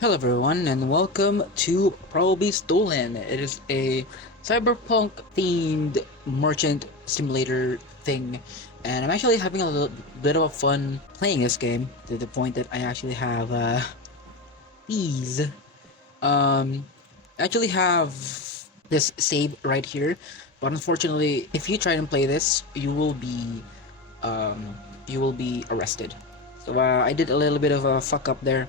Hello everyone and welcome to Probably Stolen. It is a cyberpunk themed merchant simulator thing, and I'm actually having a little bit of fun playing this game to the point that I actually have these. Um I actually have this save right here, but unfortunately if you try and play this um you will be arrested. So I did a little bit of a fuck up there.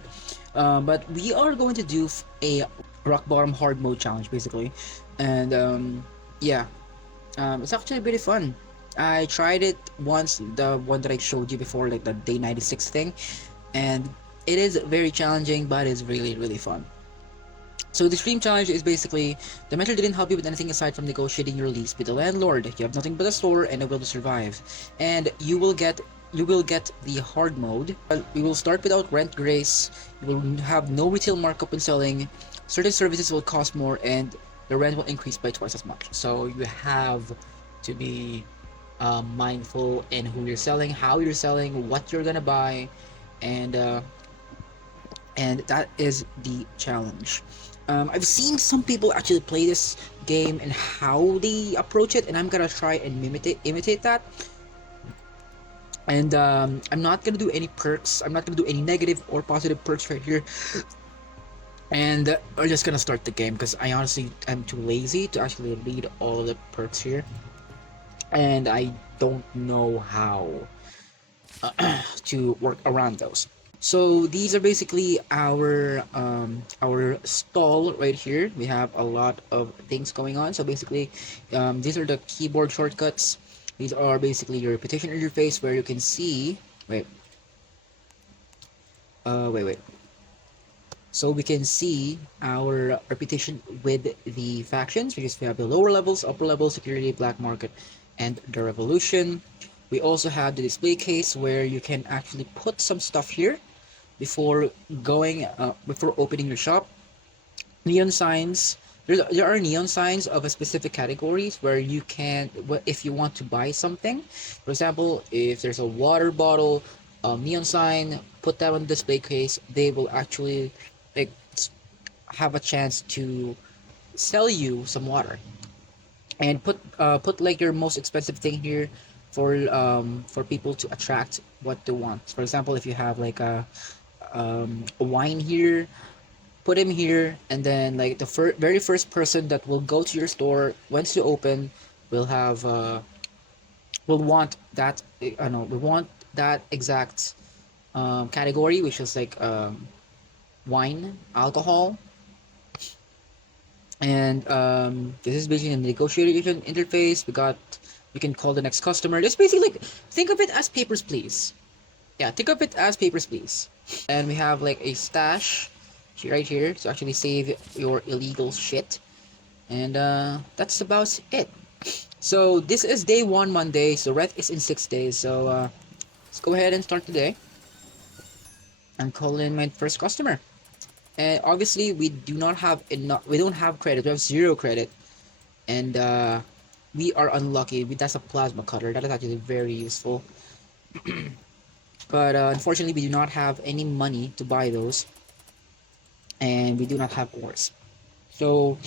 But we are going to do a rock bottom hard mode challenge basically, and yeah, it's actually pretty fun. I tried it once, the one that I showed you before, like the day 96 thing, and it is very challenging, but it's really fun. So the stream challenge is basically the mentor didn't help you with anything aside from negotiating your lease with the landlord. You have nothing but a store and a will to survive, and you will get the hard mode. We will start without rent grace. You will have no retail markup when selling. Certain services will cost more, and the rent will increase by twice as much. So you have to be mindful in who you're selling, how you're selling, what you're gonna buy, and that is the challenge. I've seen some people actually play this game and how they approach it, and I'm gonna try and imitate that. And I'm not gonna do any perks. I'm not gonna do any negative or positive perks right here. And we're just gonna start the game because I honestly am too lazy to actually read all the perks here, and I don't know how to work around those. So these are basically our stall right here. We have a lot of things going on. So basically, these are the keyboard shortcuts. These are basically your repetition interface where you can see. Wait. Wait. So we can see our repetition with the factions, because we have the lower levels, upper levels, security, black market, and the revolution. We also have the display case where you can actually put some stuff here before before opening your shop. Neon signs. There are neon signs of a specific categories where you can, if you want to buy something. For example, if there's a water bottle, neon sign, put that on the display case. They will actually like have a chance to sell you some water, and put like your most expensive thing here for people to attract what they want. For example, if you have like a wine here, put him here, and then like the very first person that will go to your store once you open will have will want that. I know we want that exact category, which is like wine, alcohol, and this is basically a negotiation interface. We can call the next customer. This basically, like, think of it as papers please. Yeah, think of it as papers please. And we have like a stash right here to actually save your illegal shit. And that's about it. So this is day 1 Monday, so rent is in 6 days. So let's go ahead and start today and call in my first customer. And obviously we do not have enough, we don't have credit, we have 0 credit. And we are unlucky. That's a plasma cutter. That is actually very useful. But unfortunately we do not have any money to buy those, and we do not have ores. So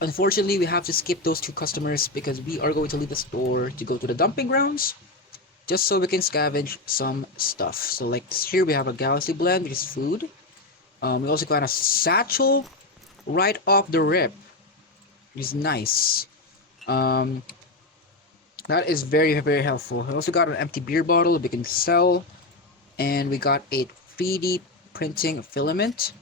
unfortunately we have to skip those 2 customers because we are going to leave the store to go to the dumping grounds just so we can scavenge some stuff. So like here we have a galaxy blend, which is food. We also got a satchel right off the rip, which is nice. Um, that is very helpful. We also got an empty beer bottle we can sell, and we got a 3D printing filament.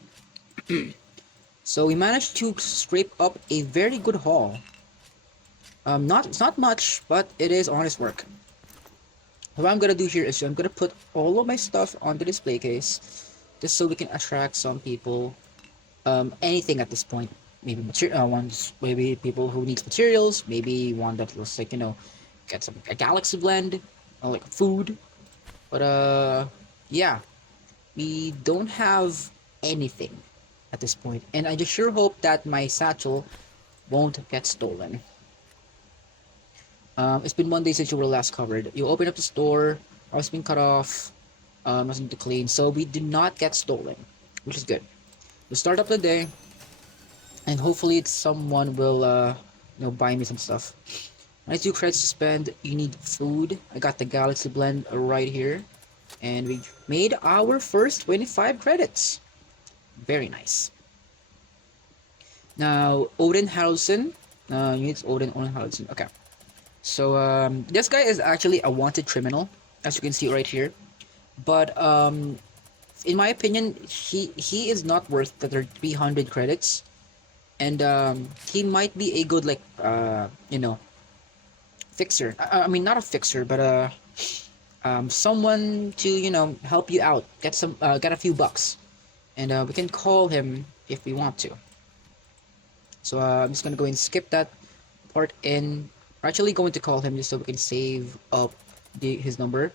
So we managed to scrape up a very good haul. It's not much, but it is honest work. What I'm gonna do here is I'm gonna put all of my stuff on the display case, just so we can attract some people. Anything at this point. Maybe maybe people who needs materials. Maybe one that looks like, get a galaxy blend, or like food. But yeah, we don't have anything at this point, and I just sure hope that my satchel won't get stolen. It's been 1 day since you were last covered. You open up the store, house been cut off, nothing to clean, so we did not get stolen, which is good. to start up the day, and hopefully someone will buy me some stuff. 92 credits to spend. You need food. I got the Galaxy Blend right here, and we made our first 25 credits. Very nice. Now Odin Harrelson. Units Odin Harrelson. Okay. So this guy is actually a wanted criminal, as you can see right here. But in my opinion, he is not worth the 300 credits, and he might be a good fixer. I mean, not a fixer, but someone to help you out, get a few bucks, and we can call him if we want to. So I'm just gonna go and skip that part in. We're actually going to call him just so we can save up his number.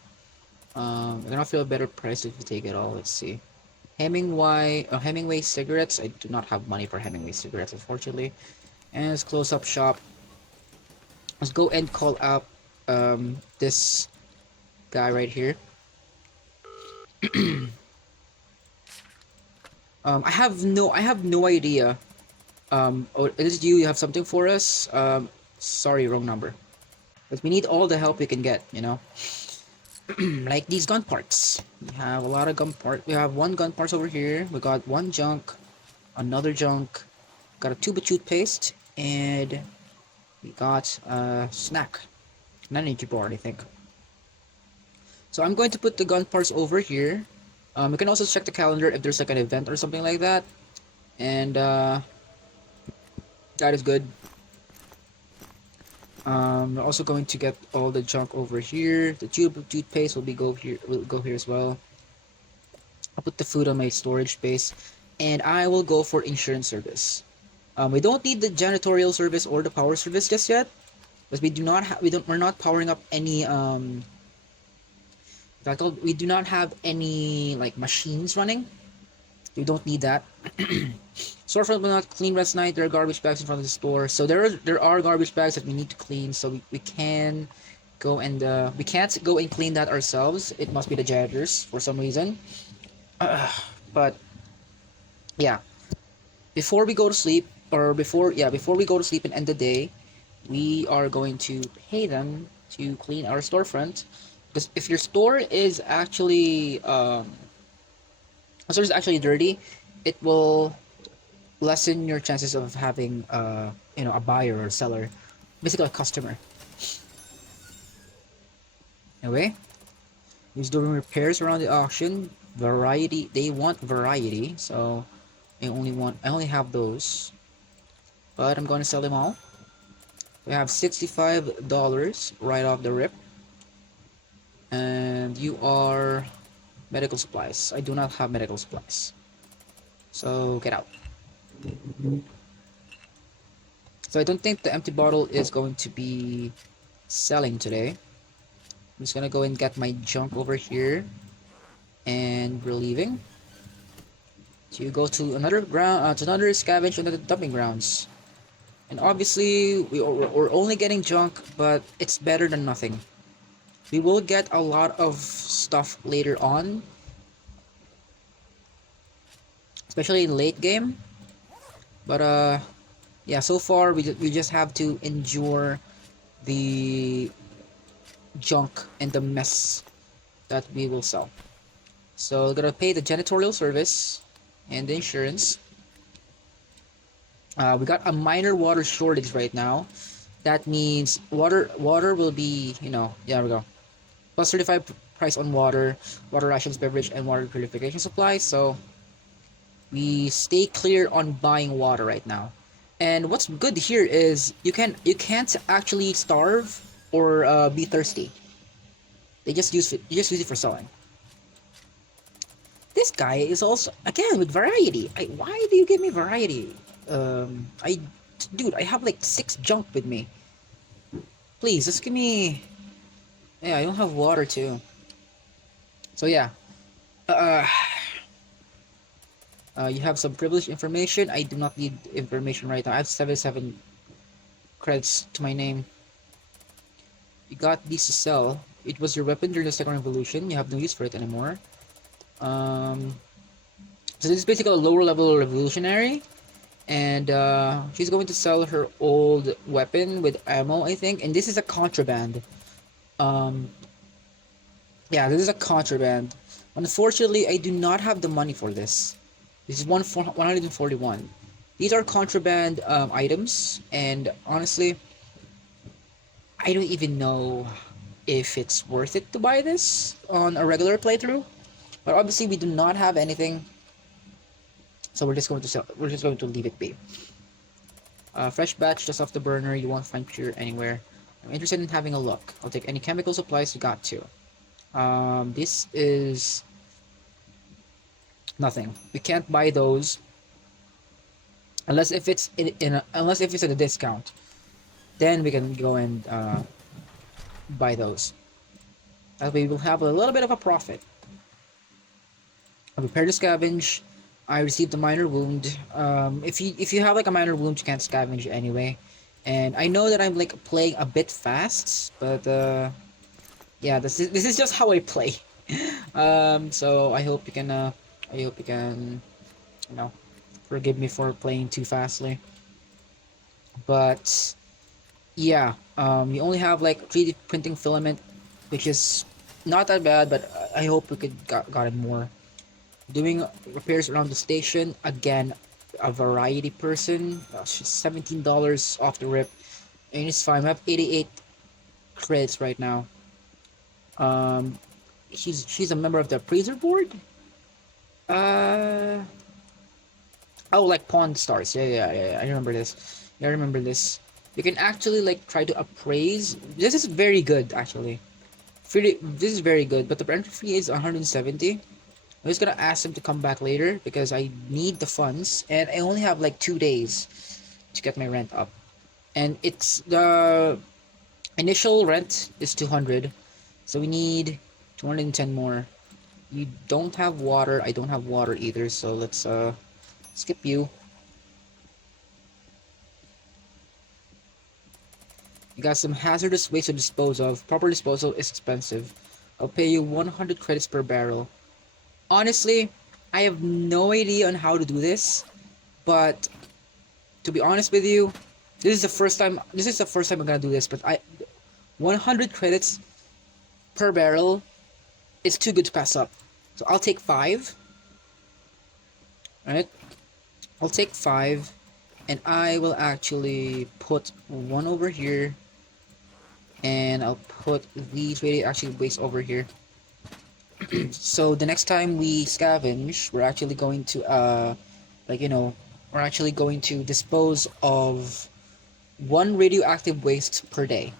I'm gonna feel a better price if we take it all. Let's see. Hemingway cigarettes. I do not have money for Hemingway cigarettes, unfortunately. And let's close up shop. Let's go and call up this guy right here. I have no idea. Oh, is it you? You have something for us? Sorry, wrong number. But we need all the help we can get, you know. Like these gun parts. We have a lot of gun parts. We have one gun parts over here. We got one junk, another junk. Got a tube of toothpaste, and we got a snack, an energy bar, I think. So I'm going to put the gun parts over here. We can also check the calendar if there's like an event or something like that, and that is good. We're also going to get all the junk over here. The tube of toothpaste will go here as well. I'll put the food on my storage space, and I will go for insurance service. We don't need the janitorial service or the power service just yet, because we're not powering up any we do not have any like machines running. We don't need that. Storefront will not clean last night. There are garbage bags in front of the store, so there are garbage bags that we need to clean. So we can go and we can't go and clean that ourselves. It must be the janitors for some reason. But yeah, before we go to sleep, or before we go to sleep and end the day, we are going to pay them to clean our storefront. Because if your store is actually dirty, it will lessen your chances of having a buyer or seller, basically a customer. Anyway, he's doing repairs around the auction. Variety, they want variety, so I only have those, but I'm going to sell them all. We have $65 right off the rip, and you are medical supplies. I do not have medical supplies, so get out. So I don't think the empty bottle is going to be selling today. I'm just gonna go and get my junk over here, and we're leaving to go to another scavenge under the dumping grounds. And obviously we're only getting junk, but it's better than nothing. We will get a lot of stuff later on, especially in late game. But yeah, so far we just have to endure the junk and the mess that we will sell. So we're gonna pay the janitorial service and the insurance. We got a minor water shortage right now. That means water will be, yeah, we go. Plus 35 price on water rations, beverage, and water purification supplies. So we stay clear on buying water right now. And what's good here is you can't actually starve or be thirsty. You just use it for selling. This guy is also again with variety. Why do you give me variety? Dude, I have like 6 junk with me. Please, just give me. Yeah, I don't have water too. So yeah, you have some privileged information. I do not need information right now. I have 77 credits to my name. You got these to sell. It was your weapon during the Second Revolution. You have no use for it anymore. So this is basically a lower level revolutionary, and she's going to sell her old weapon with ammo, I think. And this is a contraband. Um, yeah, this is a contraband. Unfortunately, I do not have the money for this. This is 141. These are contraband items, and honestly, I don't even know if it's worth it to buy this on a regular playthrough. But obviously, we do not have anything, so we're just going to sell. We're just going to leave it be. Fresh batch just off the burner. You won't find pure anywhere. I'm interested in having a look. I'll take any chemical supplies you got to. This is nothing. We can't buy those unless if it's unless if it's at a discount. Then we can go and buy those. That way we'll have a little bit of a profit. I prepared to scavenge. I received a minor wound. If you have like a minor wound, you can't scavenge anyway. And I know that I'm like playing a bit fast, but yeah, this is just how I play. So I hope you can you know forgive me for playing too fastly. But yeah, you only have like 3D printing filament, which is not that bad, but I hope we could got it more. Doing repairs around the station again. A variety person. She's $17 off the rip, and it's fine. We have 88 credits right now. Um, she's a member of the appraiser board. Uh, oh, like Pawn Stars. Yeah. I remember this. Yeah, I remember this. You can actually like try to appraise. This is very good actually. This is very good, but the entry fee is 170. I'm just gonna ask him to come back later because I need the funds, and I only have like 2 days to get my rent up. And it's the initial rent is 200, so we need 210 more. You don't have water. I don't have water either, so let's skip you. You got some hazardous waste to dispose of. Proper disposal is expensive. I'll pay you 100 credits per barrel. Honestly, I have no idea on how to do this, but to be honest with you, this is the first time. This is the first time I'm gonna do this. But 100 credits per barrel is too good to pass up. So I'll take 5. Alright, I'll take 5, and I will actually put one over here, and I'll put these radioactive waste over here. So the next time we scavenge, we're actually going to like we're actually going to dispose of one radioactive waste per day.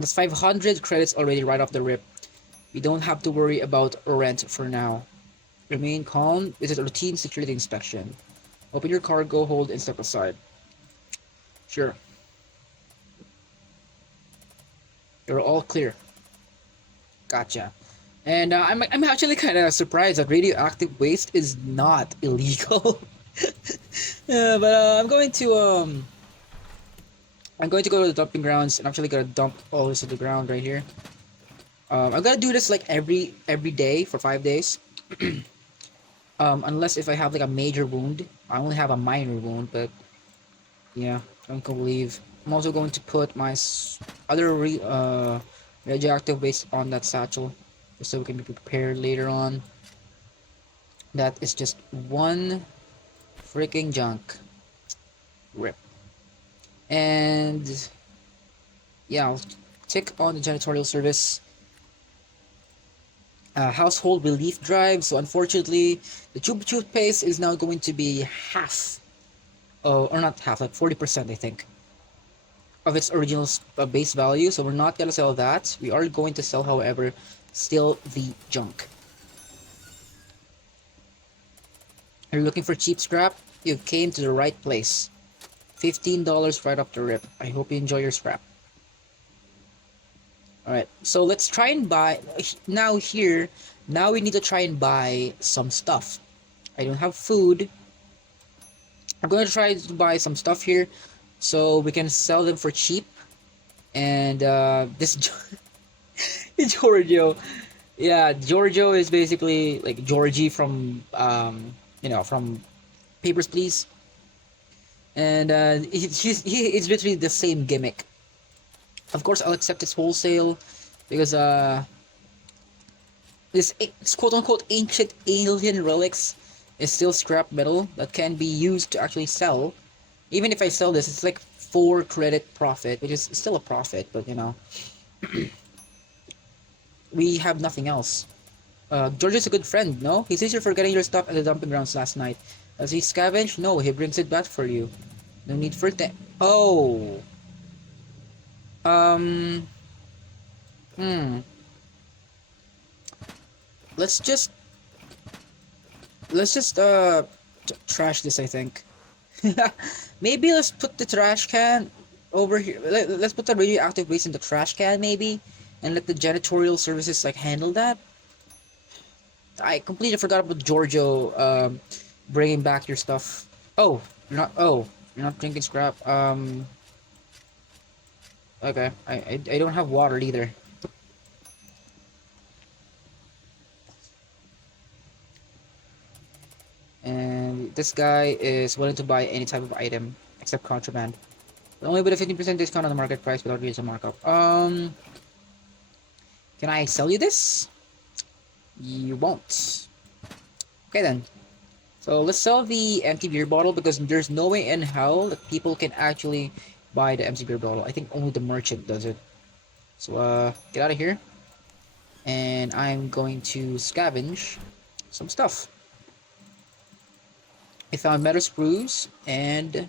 That's 500 credits already right off the rip. We don't have to worry about rent for now. Remain calm. This is a routine security inspection. Open your cargo hold and step aside. Sure. You're all clear. Gotcha. And I'm actually kind of surprised that radioactive waste is not illegal. Yeah, but I'm going to go to the dumping grounds, and I'm actually gonna dump all this to the ground right here. I'm gonna do this like every day for 5 days. Unless if I have like a major wound. I only have a minor wound, but yeah, I'm gonna leave. I'm also going to put my other radioactive waste on that satchel, just so we can be prepared later on. That is just one freaking junk. Rip. And yeah, I'll tick on the janitorial service. Household relief drive. So unfortunately, the tube toothpaste is now going to be half, or not half, like 40%, I think, of its original base value. So we're not gonna sell that. We are going to sell, however, still the junk. Are you looking for cheap scrap? You came to the right place. $15 right off the rip. I hope you enjoy your scrap. Alright, so let's try and buy. Now here, now we need to try and buy some stuff. I don't have food. I'm going to try to buy some stuff here, so we can sell them for cheap. And this Giorgio, Yeah, Giorgio is basically like Georgie from from Papers, Please, and it's literally the same gimmick. Of course, I'll accept its wholesale because this quote unquote ancient alien relics is still scrap metal that can be used to actually sell. Even if I sell this, it's like 4 credit profit, which is still a profit, but we have nothing else. George is a good friend, no? He sees you forgetting your stuff at the dumping grounds last night. Does he scavenge? No, he brings it back for you. No need for that. Oh. Um. Hmm. Let's just let's just trash this. I think. Maybe let's put the trash can over here. Let's put the radioactive waste in the trash can, maybe, and let the janitorial services like handle that. I completely forgot about Giorgio bringing back your stuff. Oh, you're not. Oh, you're not drinking scrap. Okay. I don't have water either. And this guy is willing to buy any type of item except contraband. But only with a 15% discount on the market price without using markup. Can I sell you this? You won't. Okay then. So let's sell the empty beer bottle because there's no way in hell that people can actually buy the empty beer bottle. I think only the merchant does it. So get out of here. And I'm going to scavenge some stuff. I found metal screws and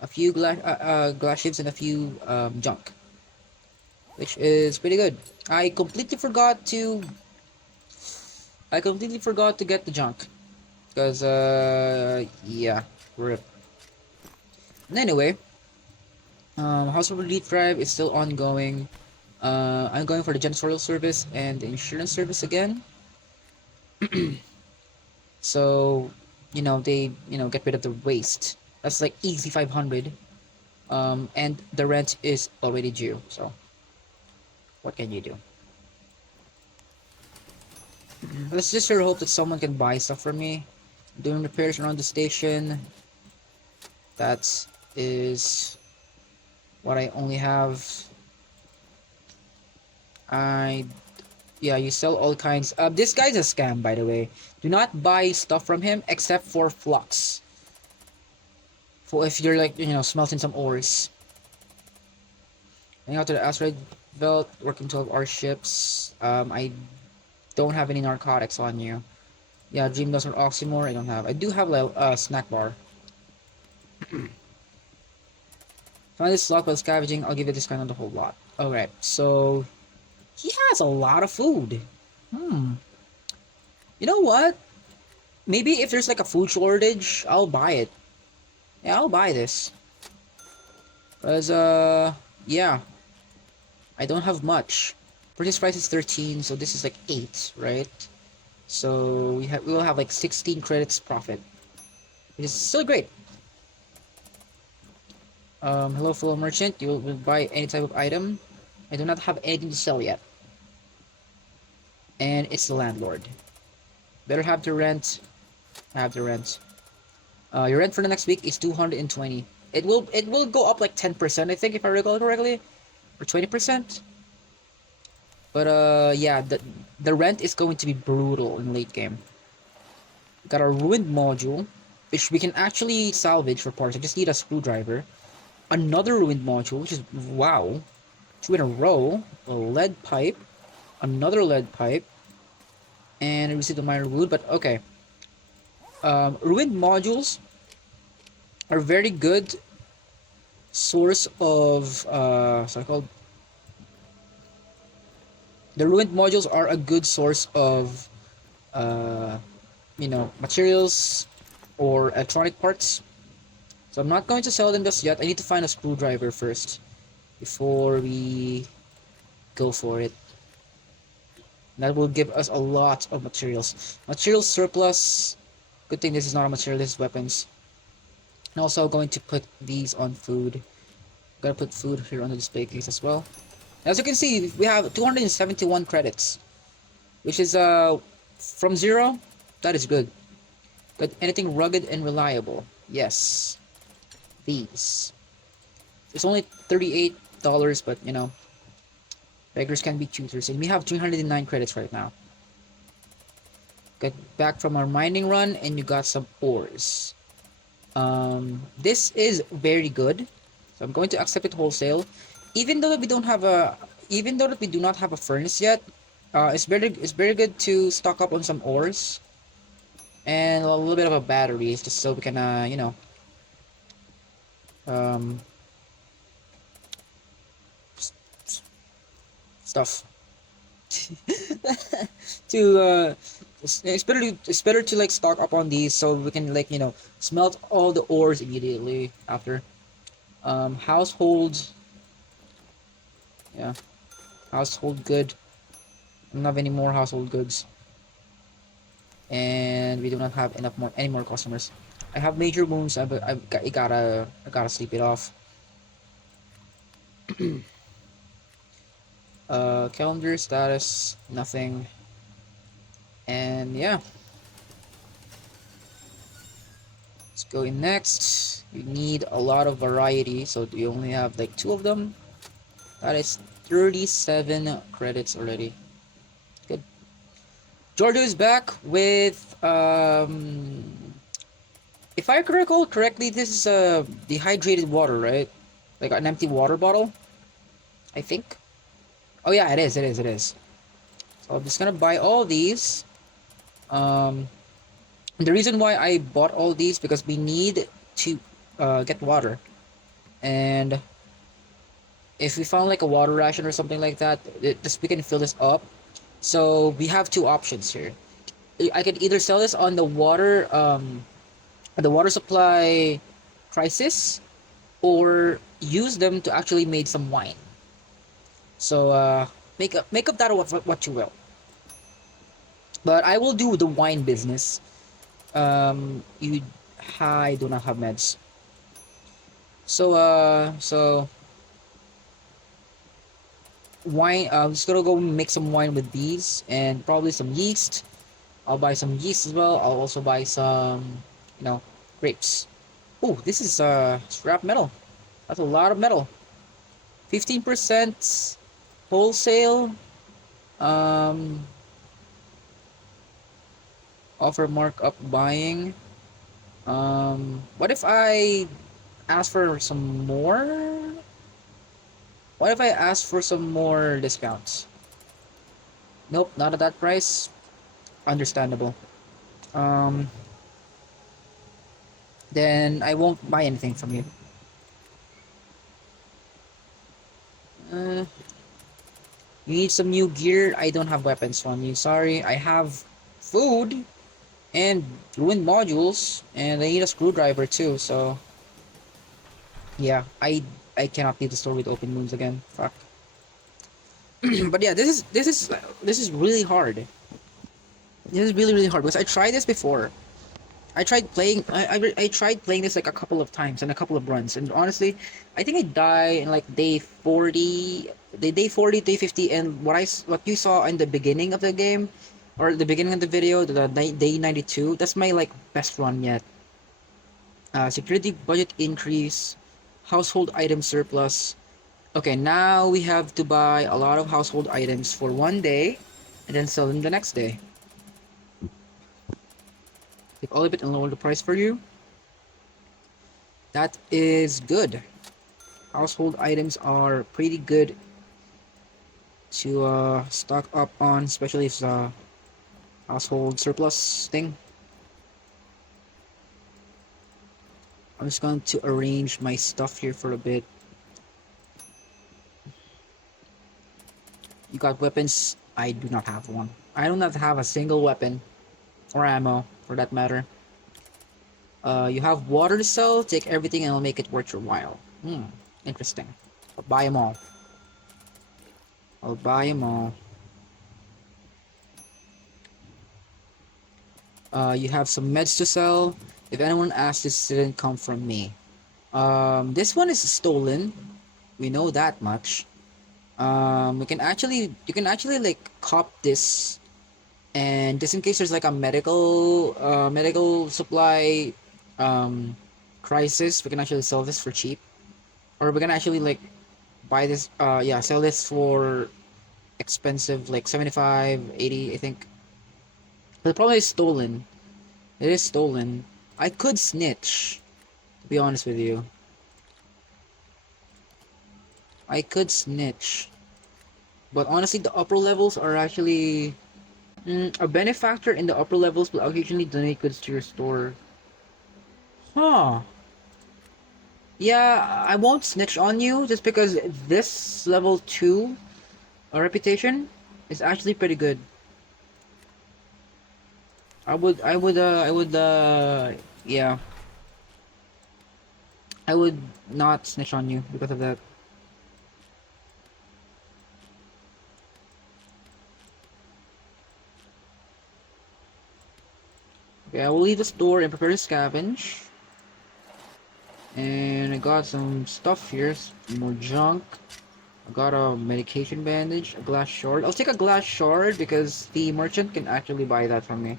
a few glass ships and a few junk, which is pretty good. I completely forgot to get the junk because yeah, rip. And anyway, House of Elite Drive is still ongoing. I'm going for the janitorial service and the insurance service again. So, they, get rid of the waste. That's like easy 500. And the rent is already due. So, what can you do? Let's just sure hope that someone can buy stuff from me. Doing repairs around the station. That is what I only have. I Yeah, you sell all kinds. This guy's a scam, by the way. Do not buy stuff from him except for flux. For if you're like, smelting some ores. Heading out to the asteroid belt, working 12-hour ships. I don't have any narcotics on you. Yeah, Dream Dust or Oxymore, I don't have. I do have a snack bar. Find this lock while scavenging, I'll give you a discount on the whole lot. Alright, so he has a lot of food. Hmm. You know what? Maybe if there's like a food shortage, I'll buy it. Yeah, I'll buy this. Cause yeah, I don't have much. Purchase price is 13, so this is like 8, right? So we will have like 16 credits profit, which is still great. Hello, fellow merchant. You will buy any type of item. I do not have anything to sell yet, and it's the landlord. Better have the rent. Have the rent. Your rent for the next week is 220. It will go up like 10%, I think, if I recall correctly, or 20%. But yeah, the rent is going to be brutal in late game. Got a ruined module, which we can actually salvage for parts. I just need a screwdriver. Another ruined module, which is wow, 2 in a row. A lead pipe, another lead pipe, and I received a minor wound. But okay, ruined modules are very good source of so called the ruined modules are a good source of uh, materials or electronic parts. So I'm not going to sell them just yet. I need to find a screwdriver first before we go for it. That will give us a lot of materials. Material surplus. Good thing this is not a material, this is weapons. And also going to put these on food. Gotta put food here on the display case as well. As you can see, we have 271 credits, which is from zero. That is good. But anything rugged and reliable? Yes, these. It's only $38, but you know, beggars can be choosers, and we have 309 credits right now. Get back from our mining run, and you got some ores. This is very good, so I'm going to accept it wholesale. Even though that we don't have a, even though that we do not have a furnace yet, it's very good to stock up on some ores and a little bit of a battery, just so we can um s- stuff to it's better to like stock up on these so we can like smelt all the ores immediately after. Household, yeah, household good. I don't have any more household goods, and we do not have enough more any more customers. I have major wounds. I gotta sleep it off. Calendar status, nothing, and yeah, let's go in next. You need a lot of variety, so you only have like two of them. That is 37 credits already. Good. Giorgio is back with if I recall correctly, this is dehydrated water, right? Like an empty water bottle, I think. Oh yeah, it is. It is. It is. So I'm just gonna buy all these. Um, the reason why I bought all these because we need to get water, and if we found like a water ration or something like that, we can fill this up. So we have two options here. I can either sell this on the water supply crisis, or use them to actually make some wine. So make up that what you will. But I will do the wine business. You I do not have meds. So wine. I'm just gonna go make some wine with these and probably some yeast. I'll buy some yeast as well. I'll also buy some, you know, grapes. Oh, this is scrap metal. That's a lot of metal. 15% wholesale. Um, offer markup buying. What if I ask for some more? What if I ask for some more discounts? Nope, not at that price. Understandable. Um, then I won't buy anything from you. Uh, you need some new gear. I don't have weapons from you. Sorry. I have food and ruined modules, and I need a screwdriver too. So yeah, I cannot leave the store with open wounds again. Fuck. But yeah, this is really hard. This is really hard because I tried this before. I tried playing this like a couple of times and a couple of runs, and honestly, I think I die in like day 40, the day 40, day 50, and what you saw in the beginning of the game, or the beginning of the video, day 92. That's my like best run yet. Security budget increase, household item surplus. Okay, now we have to buy a lot of household items for one day, and then sell them the next day. Take all of it and lower the price for you. That is good. Household items are pretty good to stock up on, especially if it's a household surplus thing. I'm just going to arrange my stuff here for a bit. You got weapons? I do not have one. I do not have a single weapon or ammo for that matter. You have water to sell? Take everything and I'll make it worth your while. Interesting. I'll buy them all. I'll buy them all. You have some meds to sell. If anyone asks, this didn't come from me. This one is stolen. We know that much. You can actually like cop this. And just in case there's like a medical supply um crisis, we can actually sell this for cheap, or we can actually like buy this yeah, sell this for expensive, like 75, 80, I think. But the problem is stolen. It is stolen. I could snitch, to be honest with you. I could snitch. But honestly, the upper levels are actually... a benefactor in the upper levels will occasionally donate goods to your store. Huh. Yeah, I won't snitch on you just because this level 2 reputation is actually pretty good. Yeah, I would not snitch on you because of that. Okay, I will leave the store and prepare to scavenge. And I got some stuff here, some more junk. I got a medication bandage, a glass shard. I'll take a glass shard because the merchant can actually buy that from me.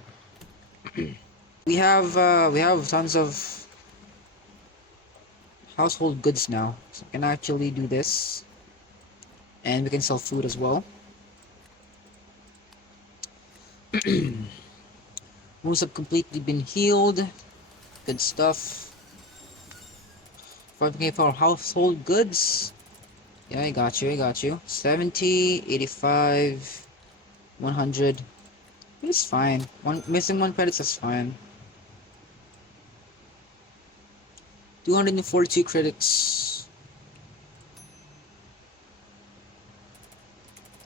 We have tons of household goods now, so I can actually do this, and we can sell food as well. Wounds have completely been healed. Good stuff. 5k for household goods. Yeah, I got you. I got you. 70, 85, 100. It's fine. One missing one credits is fine. 242 credits.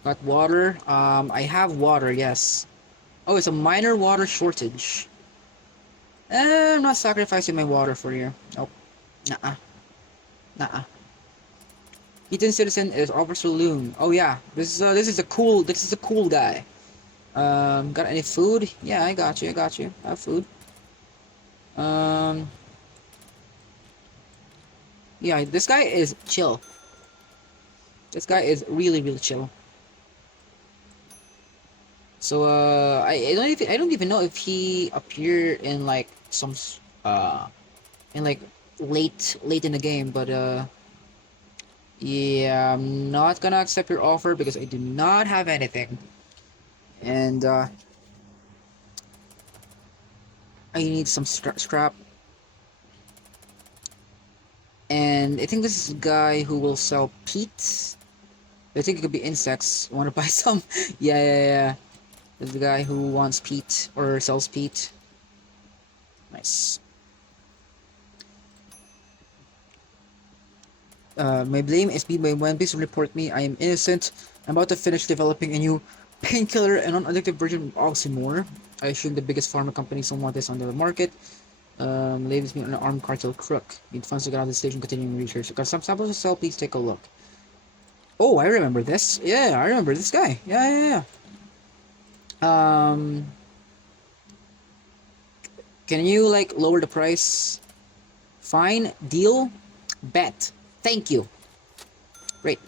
Got water. I have water. Yes. Oh, it's a minor water shortage. I'm not sacrificing my water for you. Nope. Nuh-uh. Nuh-uh. Eaton Citizen is Officer Saloon. Oh yeah, this is a cool guy. Got any food? Yeah, I got you. I got you. I have food. Um, yeah, this guy is chill. This guy is really really chill. So I don't even know if he appeared in like some uh in like late in the game, but yeah, I'm not gonna accept your offer because I do not have anything, and I need some scrap. And I think this is a guy who will sell peat. I think it could be insects. Want to buy some? Yeah, yeah, yeah. There's the guy who wants peat or sells peat. Nice. My blame is be my when please report me. I am innocent. I'm about to finish developing a new painkiller and non-addictive version of Oxymore. I assume the biggest pharma companies don't want this on the market. Labels me an armed cartel crook. Need funds to get out of the station, continuing research. Got some samples to sell, please take a look. Oh, I remember this. Yeah, I remember this guy. Yeah, yeah, yeah. Can you like lower the price? Fine, deal, bet. Thank you. Great.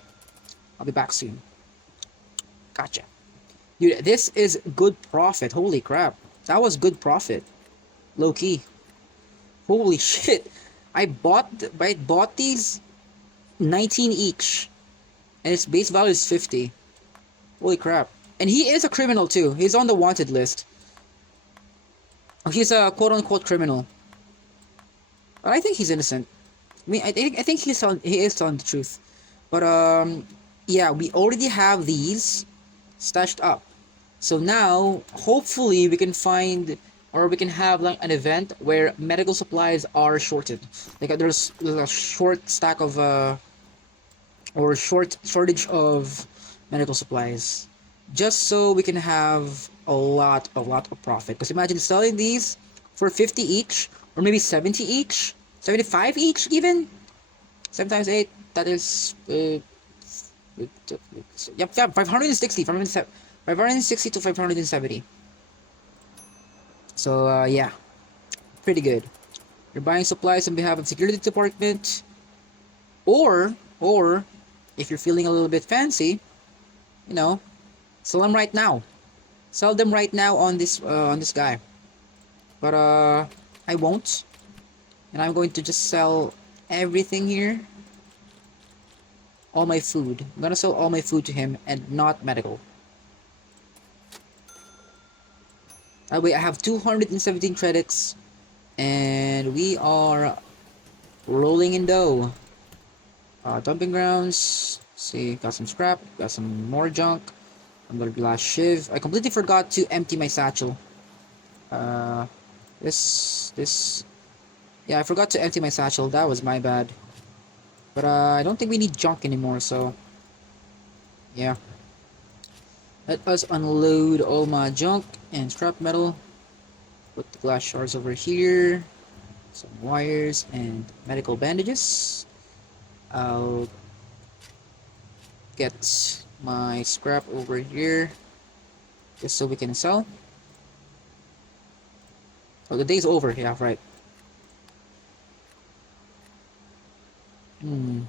I'll be back soon. Gotcha. Dude, this is good profit. Holy crap. That was good profit. Low key. Holy shit. I bought these 19 each. And its base value is 50. Holy crap. And he is a criminal too. He's on the wanted list. He's a quote unquote criminal. But I think he's innocent. I mean, I think he is telling the truth. But yeah, we already have these stashed up. So now, hopefully, we can find or we can have like an event where medical supplies are shorted. Like there's a short stack of or shortage of medical supplies, just so we can have a lot of profit. Because imagine selling these for 50 each, or maybe 70 each, 75 each even. 7 times 8, that is yep, 560, 560 to 570. So yeah, pretty good. You're buying supplies on behalf of security department, or if you're feeling a little bit fancy, you know, sell them right now. sell them right now on this guy. But I won't. And I'm going to just sell everything here. All my food. I'm gonna sell all my food to him and not medical. Wait, I have 217 credits. And we are rolling in dough. Dumping grounds. See, got some scrap. Got some more junk. Another glass shiv. I completely forgot to empty my satchel. Uh, this. Yeah, I forgot to empty my satchel. That was my bad. But I don't think we need junk anymore, so yeah. Let us unload all my junk and scrap metal. Put the glass shards over here. Some wires and medical bandages. I'll get my scrap over here just so we can sell. Oh, the day's over. Yeah, right. Hmm.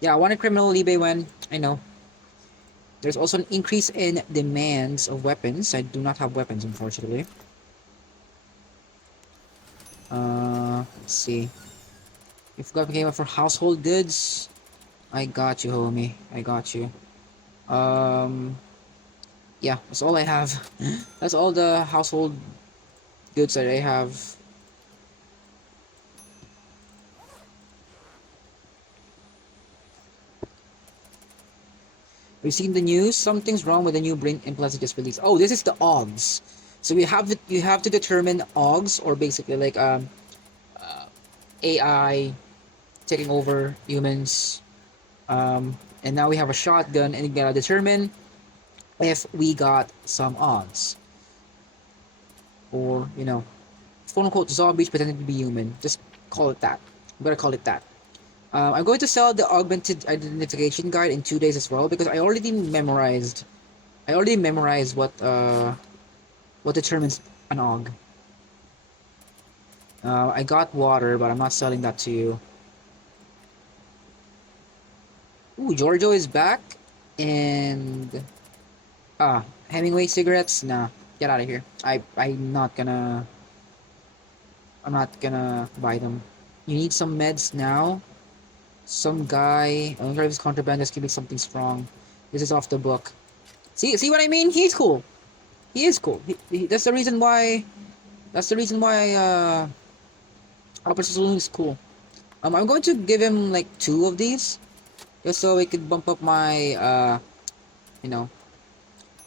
Yeah, I wanted criminal eBay when I know. There's also an increase in demands of weapons. I do not have weapons, unfortunately. Let's see. If God came up for household goods, I got you, homie. I got you. Um, yeah, that's all I have. That's all the household goods that I have. We've seen the news. Something's wrong with the new brain implants just released. Oh, this is the OGs. So you have to determine OGs, or basically like AI taking over humans. And now we have a shotgun, and you gotta determine if we got some odds, or quote unquote zombies pretending to be human. Just call it that. I'm gonna call it that. I'm going to sell the augmented identification guide in 2 days as well because I already memorized. I already memorized what determines an aug. I got water, but I'm not selling that to you. Ooh, Giorgio is back, and Hemingway cigarettes. Nah, get out of here. I'm not gonna buy them. You need some meds now. Some guy, I don't know if it's contraband, just give me something strong. This is off the book. See what I mean? He's cool. He is cool. That's the reason why. That's the reason why. Officer Saloon is cool. I'm going to give him like two of these, just so I could bump up my you know,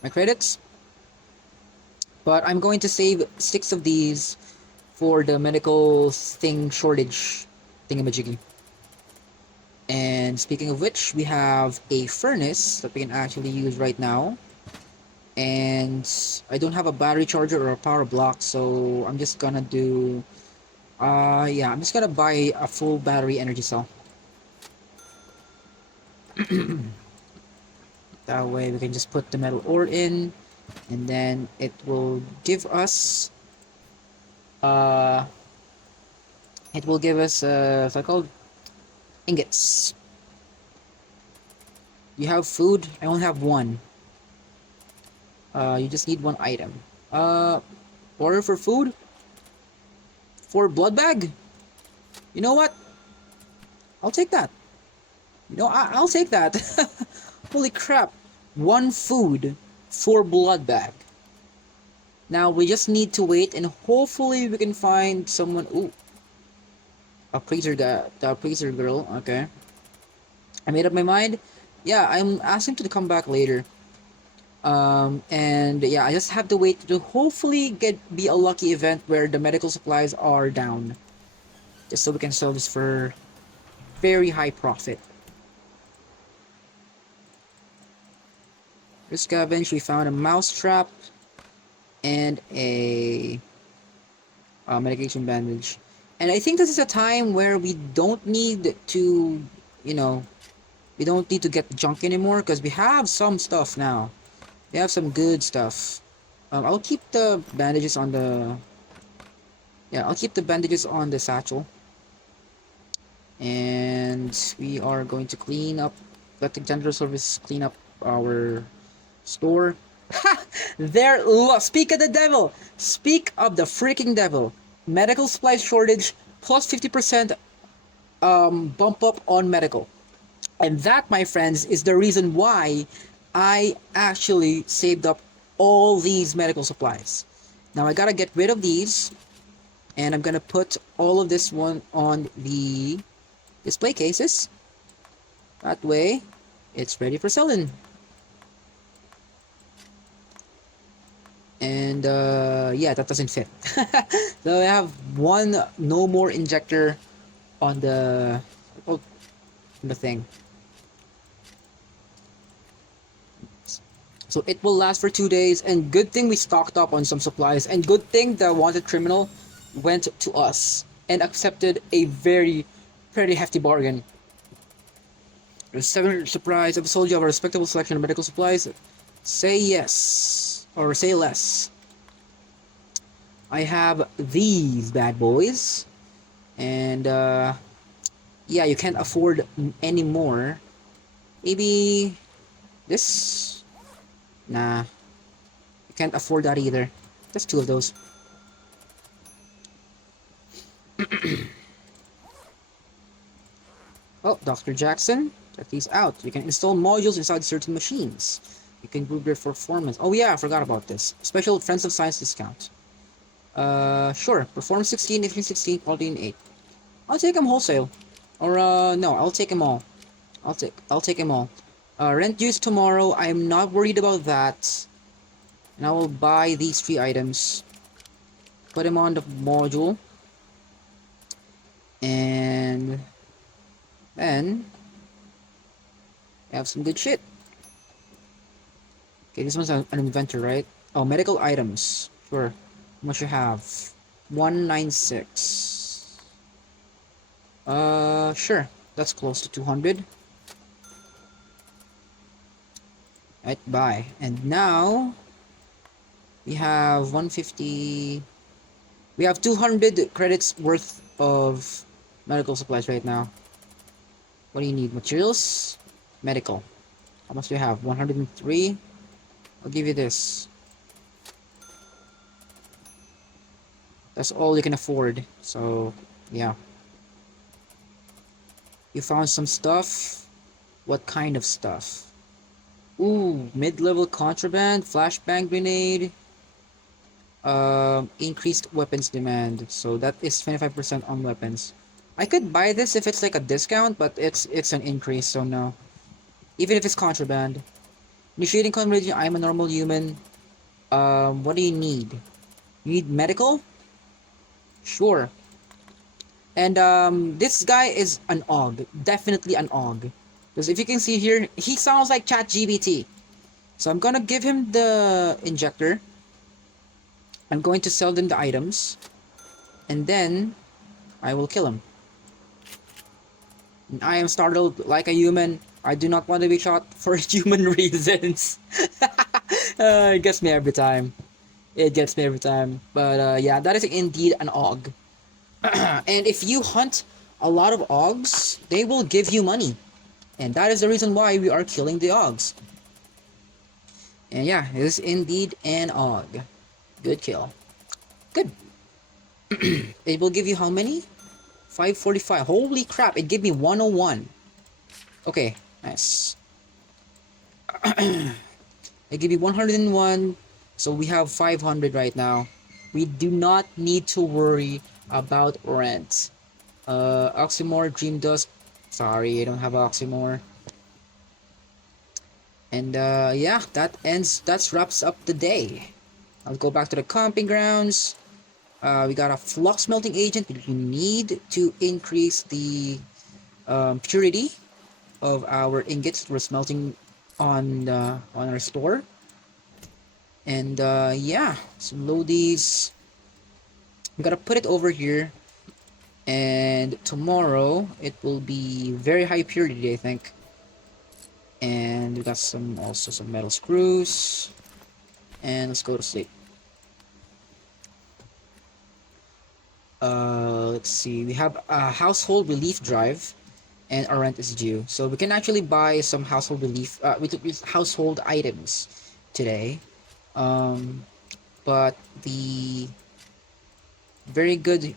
my credits. But I'm going to save 6 of these for the medical thing shortage thingamajiggy. And speaking of which, we have a furnace that we can actually use right now. And I don't have a battery charger or a power block, so I'm just gonna do yeah, I'm just gonna buy a full battery energy cell. That way we can just put the metal ore in, and then it will give us uh what's that called, ingots. You have food? I only have one. You just need one item. Uh, order for food? For blood bag? You know what? I'll take that. I'll take that. Holy crap. One food for blood bag. Now we just need to wait and hopefully we can find someone. Ooh, a praiser guy, the praiser girl. Okay. I made up my mind. Yeah, I'm asking to come back later. And yeah, I just have to wait to hopefully be a lucky event where the medical supplies are down, just so we can sell this for very high profit. For scavenge, we found a mouse trap and a medication bandage, and I think this is a time where we don't need to, you know, we don't need to get junk anymore because we have some stuff now. We have some good stuff. I'll keep the bandages on the Yeah, I'll keep the bandages on the satchel. And we are going to clean up, let the janitor service clean up our store. Ha! Speak of the devil! Speak of the freaking devil! Medical supplies shortage plus 50% bump up on medical. And that, my friends, is the reason why I actually saved up all these medical supplies. Now I gotta get rid of these, and I'm gonna put all of this one on the display cases. That way, it's ready for selling. And yeah, that doesn't fit. So I have one no more injector on oh, the thing. So it will last for 2 days, and good thing we stocked up on some supplies, and good thing the wanted criminal went to us and accepted a very, pretty hefty bargain. There's 700 surprise. I've sold you have a respectable selection of medical supplies. Say yes, or say less. I have these bad boys, and yeah, you can't afford any more. Maybe this? Nah, you can't afford that either. Just two of those. Oh, Dr. Jackson, check these out. You can install modules inside certain machines. You can improve their performance. Oh yeah, I forgot about this. Special Friends of Science discount. Sure. Perform 16, if 16, quality in 8. I'll take them wholesale. Or, no, I'll take them all. I'll take them all. Rent dues tomorrow. I'm not worried about that. And I will buy these 3 items. Put them on the module. And then I have some good shit. Okay, this one's an inventor, right? Oh, medical items. Sure. How much you have? 196. Sure. That's close to 200. Right, buy. And now we have 150. We have 200 credits worth of medical supplies right now. What do you need? Materials? Medical. How much do you have? 103? I'll give you this. That's all you can afford. So, yeah. You found some stuff? What kind of stuff? Ooh, mid-level contraband, flashbang grenade. Increased weapons demand. So that is 25% on weapons. I could buy this if it's like a discount, but it's an increase, so no. Even if it's contraband. Initiating conversation, I'm a normal human. What do you need? You need medical? Sure. And this guy is an Og. Definitely an Og. Because if you can see here, he sounds like ChatGPT. So I'm gonna give him the injector. I'm going to sell them the items. And then I will kill him. And I am startled like a human. I do not want to be shot for human reasons. It gets me every time. It gets me every time. But yeah, that is indeed an Og. And if you hunt a lot of Ogs, they will give you money. And that is the reason why we are killing the Ogs. And yeah, it is indeed an Og. Good kill. Good. It will give you how many? 545. Holy crap, it gave me 101. Okay, nice. It gave me 101. So we have 500 right now. We do not need to worry about rent. Oxymore, Dream Dust. Sorry, I don't have Oxymore. And yeah, that wraps up the day. I'll go back to the camping grounds. We got a flux melting agent. We need to increase the purity of our ingots we're smelting on our store. And yeah, so load these. I'm gonna put it over here. And tomorrow it will be very high purity, I think. And we got also some metal screws. And let's go to sleep. Let's see. We have a household relief drive, and our rent is due. So we can actually buy some household relief with household items today. Um, but the very good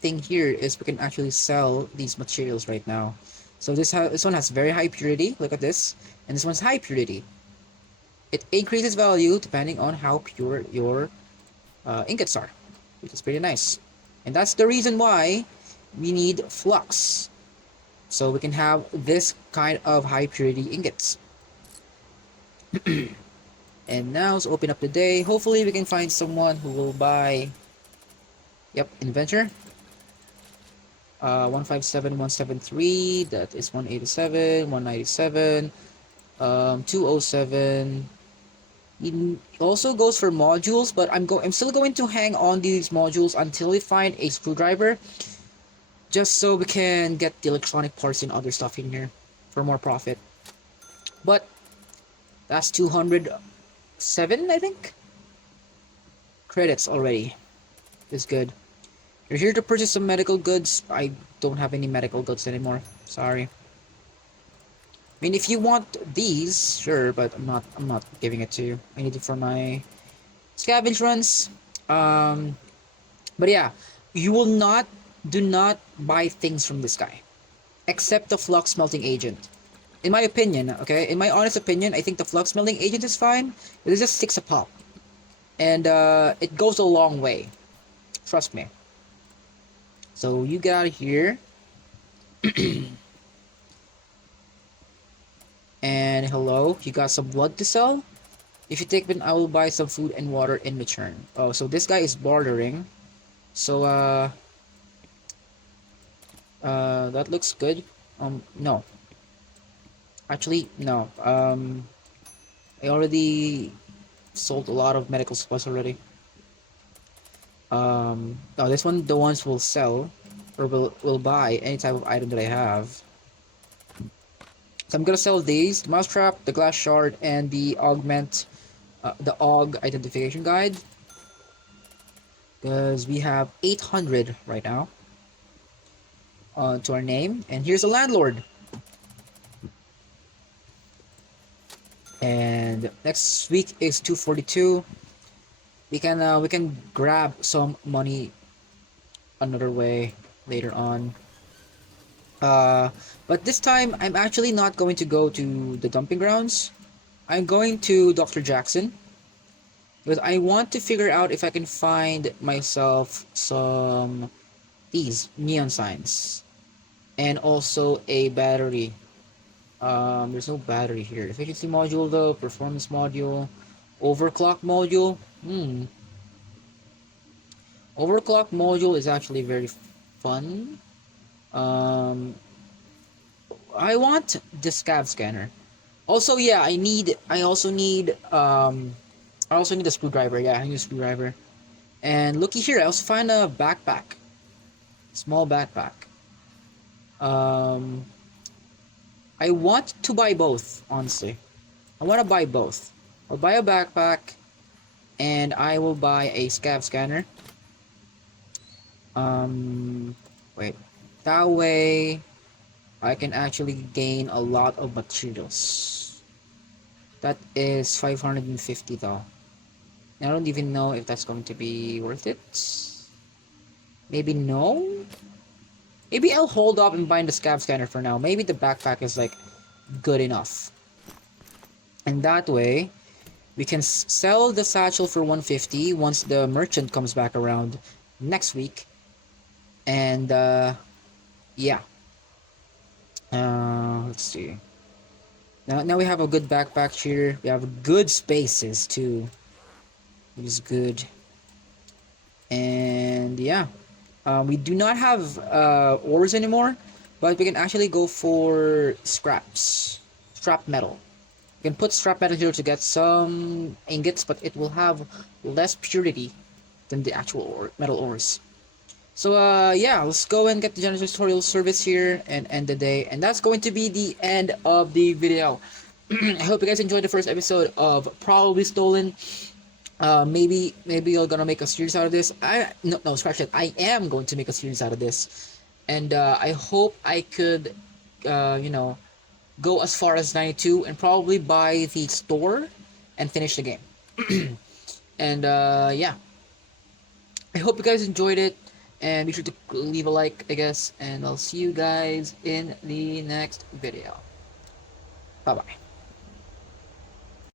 thing here is we can actually sell these materials right now. So this one has very high purity. Look at this, and this one's high purity. It increases value depending on how pure your ingots are, which is pretty nice. And that's the reason why we need flux, so we can have this kind of high purity ingots. And now let's open up the day. Hopefully we can find someone who will buy. Yep, inventor. 157173. That is 187, 197, 207. It also goes for modules, but I'm still going to hang on these modules until we find a screwdriver, just so we can get the electronic parts and other stuff in here for more profit. But that's 207, I think, credits already. Is good. You're here to purchase some medical goods. I don't have any medical goods anymore. Sorry. I mean, if you want these, sure, but I'm not giving it to you. I need it for my scavenge runs. Um, but yeah, you will not do not buy things from this guy, except the flux smelting agent. In my opinion, okay, in my honest opinion, I think the flux smelting agent is fine. But it's just 6 a pop, and it goes a long way. Trust me. So you get out of here. And hello, you got some blood to sell? If you take it, I will buy some food and water in return. Oh, so this guy is bartering. So, that looks good. No. Actually, no. I already sold a lot of medical supplies already. No, this one, the ones will sell, or will buy any type of item that I have. So I'm gonna sell these, the mousetrap, the glass shard, and the aug identification guide. Because we have 800 right now to our name. And here's a landlord. And next week is 242. We can grab some money another way later on. But this time I'm actually not going to go to the dumping grounds. I'm going to Dr. Jackson because I want to figure out if I can find myself some these neon signs and also a battery. There's no battery here. Efficiency module though, performance module, overclock module. Overclock module is actually very fun. Um, I want the scav scanner. Also, yeah, I also need. I also need a screwdriver. Yeah, I need a screwdriver. And looky here, I also find a backpack, small backpack. Um, I want to buy both. Honestly, I want to buy both. I'll buy a backpack, and I will buy a scav scanner. Um, wait. That way, I can actually gain a lot of materials. That is 550 though. I don't even know if that's going to be worth it. Maybe no? Maybe I'll hold up and buy the scav scanner for now. Maybe the backpack is like good enough. And that way, we can sell the satchel for 150 once the merchant comes back around next week. And yeah. Let's see. Now we have a good backpack here. We have good spaces too, which is good. And yeah, we do not have ores anymore, but we can actually go for scrap metal. You can put scrap metal here to get some ingots, but it will have less purity than the actual metal ores. So yeah, let's go and get the janitorial service here and end the day. And that's going to be the end of the video. I hope you guys enjoyed the first episode of Probably Stolen. Maybe you're gonna make a series out of this. No, scratch it. I am going to make a series out of this, and I hope I could, you know, go as far as 92 and probably buy the store and finish the game. And yeah, I hope you guys enjoyed it, and be sure to leave a like, I guess, and I'll see you guys in the next video. Bye bye.